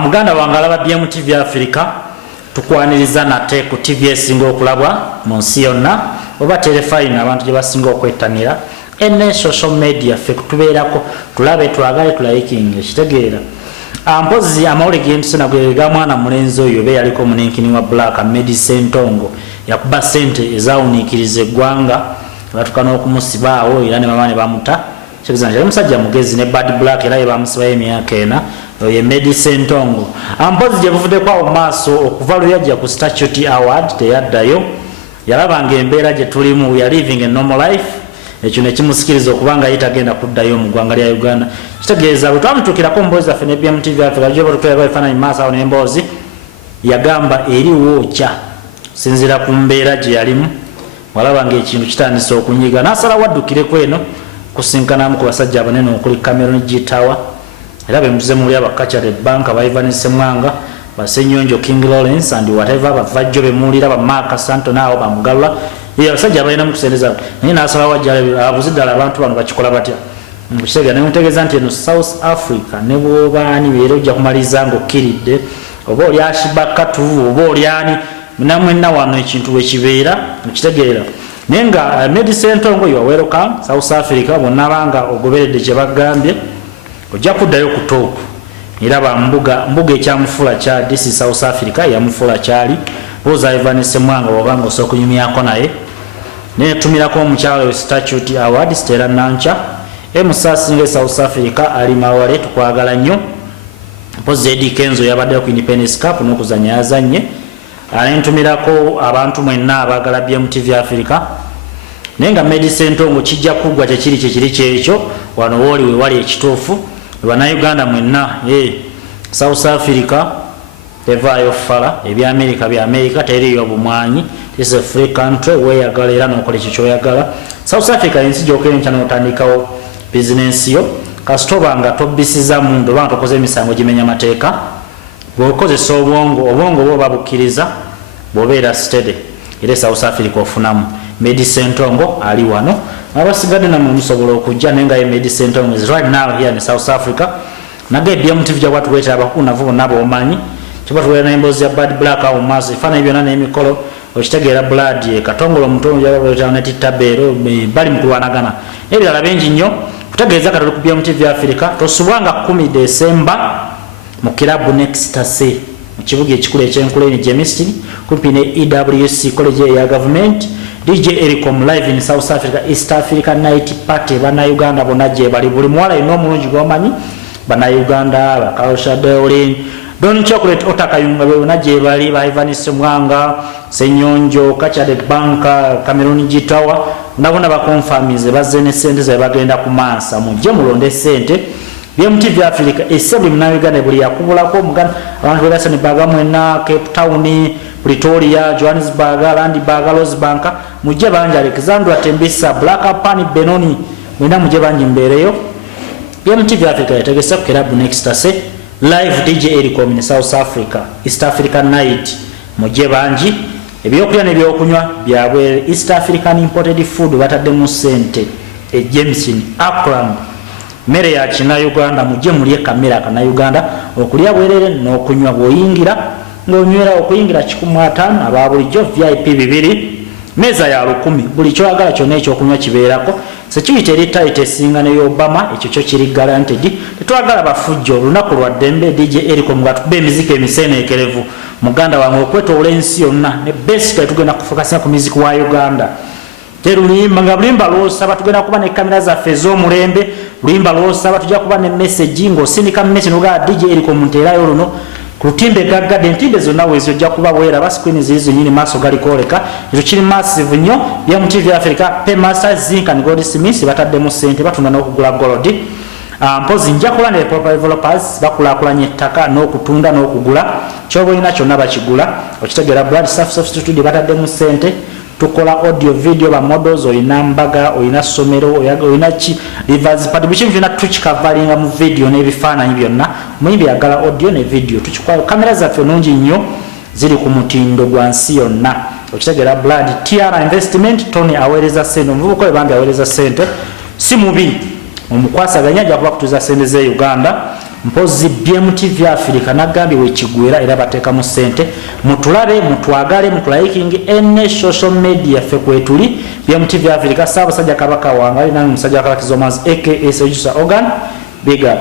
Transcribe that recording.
Muganda wange alaba BMTV Africa tukwaniriza nate ku TV esinga okulabwa mu nsi yonna oba telefine abantu gye basinga okwettanira ene social media fe kutubeerako tulabe twagale tulayikinga ekitegeera mpozi amawulire gentusena gwega mwana mulenzi oyo be yaliko munenkini wa Black Medicine Ntongo yakuba sente ezawuniikiriza eggwanga batukana okumusibaawo era ne mamane bamuta kigizana yali musajja mugezi ne Bad Black era bamusibayo emyaka ena ye Medicine Ntongo ampozi gye buvudde kwa maaso okuva luyajja ku Statute Award teyaddayo yalabanga embeera gye tulimu we are living a normal life ekyo ne kimusikiriza okubanga yitagenda kuddayo mu ggwanga lya Uganda kitegeeza bwe twamutuukirako mbozi zaffe ne BMTV Africa gye batutuukirako ebifaananyi maaso awo n'emboozi yagamba eriwo kya sinzira ku mbeera gye yalimu walabanga ekintu kitandise okunyiga n'asalawo addukireko eno kusinkanamu ku basajja abanene okuli Cameron Gitawa era bemuze muri abakachare bank abaivani Semwanga basenyonjo King Lawrence and whatever bavajjo bemulira ba Mark Santo nao bamugalla iyo basajja balina mukusendeza naye n'asalawo ajjale abuzidala abantu bano bakikola batya mukisega ne mutegeza nti eno South Africa ne bobani bero ojja kumaliza ngo kiridde oba oli ashibaka tuvu oba oli ani namwe na wano ekintu wekibeera mukitegeera nenga Medicine Ntongo you are welcome South Africa bonabanga ogoberedde kye bagambye ojja kuddayo ku top era bambuga ekyamufula kya this South Africa yamufula kyali boza Ivan Semwanga wabanga osokunyumyako naye ne tumirako omukyalo we Statute Award Stella Nancha emusasinge South Africa ali mawale tukwagala nnyo Pozedi Kenzo yabadde ku Independence Cup n'okuzanya yazanye alentumirako abantu mwenna abagala BMTV Africa nenga Medicine Ntongo kijja kugwa kyekiri kyekyo wano woli we wali ekituufu bana Uganda mwenna South Africa evayo fala ebya America bya America teriyo bumwanyi this is a free country where yagala era nokola ekyo yagala South Africa ensi jokere cyane otandikawo business yo kasitoba nga tobisiza mundu bantu koze emisango gimenya mateeka bokoze obwongo bo babukiriza bobeera steady ile South Africa ofunamu Medicine Ntongo ali wano abasigadde namwe musobola okujja nenga ye Medicine Ntongo is right now here in South Africa nage BMTV jwa watu weta abakuna vubo nabo omanyi kiba tuwera na embozi ya Bad Black au maso ifana ibyo nane emikolo okitegeera blood katongolo mutongo yaba na titabero bali mkulwanagana ebirala benji nnyo kutegeeza katolo ku BMTV Africa tosubwanga 10 December mu kilabu Next Stay mu kibuga ekikulu ekyenkuleni Gemistry kumpi ne EWC college ya government DJ Ericom live in South Africa East Africa night party bana Uganda bonaje bali buli mwala ino mulungi gomanyi bana Uganda bakawusha Deolin Don Chocolate otakayunga bonaje bali ba Ivan Semwanga Senyonjo Kachade Banka Cameron Gitawa ndabona bakonfirmize bazene sente ze bagenda kumansa mujje mulonde sente BMTV Africa esebuli mna Uganda buli yakubulako muganda abantu belasani bagamwe na Cape Town Pretoria Johannesburg Randburg Rosebank mujje banja Alexander Tembisa Black Pani Benoni mwina mujje banji mbereyo BMTV Africa yategesa kirabu Next Stay live DJ Ericom in South Africa East African night mujje banji ebyokulya nebyokunywa byabwe East African imported food batadde mu sente Jameson Akram mere ya China Uganda mujje mulie kamera kana Uganda okulya bwerere n'okunywa boyingira ngonywera okuyingira 15 ababulijjo VIP 2 meza ya 10 buli kyo agala kyonna ekyo okunywa kibeerako security retail singa ne Obama ekyo kyo kiri guaranteed tetwagala bafujjo lunaku lwa dembe DJ Ericom gatube emiziki emisene ekerevu muganda wange okweto olensi yonna ne basic tugenda kufokasa ku muziki wa Uganda terulimba nga bulimba losaba tugenda kuba ne kamera za fezo mulembe bulimba losaba tujja kuba ne message ngo sindika message noga DJ Ericom nterayo luno kutimbe gaga dentimbe zonna wezo jja kuba bwera ba screen zizo nyini maso gali koleka ezo kiri massive nnyo BMTV Africa pay master zinc and gold smith batadde mu sente batunda n'okugula gold mpozi nja kula ne proper developers bakulakulanye ettaka n'okutunda n'okugula kyobo ina kyonna bakigula okitegeera blood substitute batadde mu sente tukola audio video ba models oyina mbaga oyina somero oyina chi reverse part bichim vina tukikavalinga mu video n'ebifaananyi byonna muyimbi yagala audio ne video tukikola kamera zaffe nungi nnyo ziri ku mutindo gwa nsi yonna okitegeera blood TR investment Tony awereza sente mvubuko ebambi awereza sente si mubi omukwasaganya ajja kuba kutuza sente ze Uganda mpozi BMTV Africa nagambye wekigwera era bateka mu sente mutulabe mutwagale mutulaiking ene social media fe kwetuli BMTV Africa Ssaabasajja Kabaka wangali nange musajja Kabaka Zomas aka Sejusa Organ big up.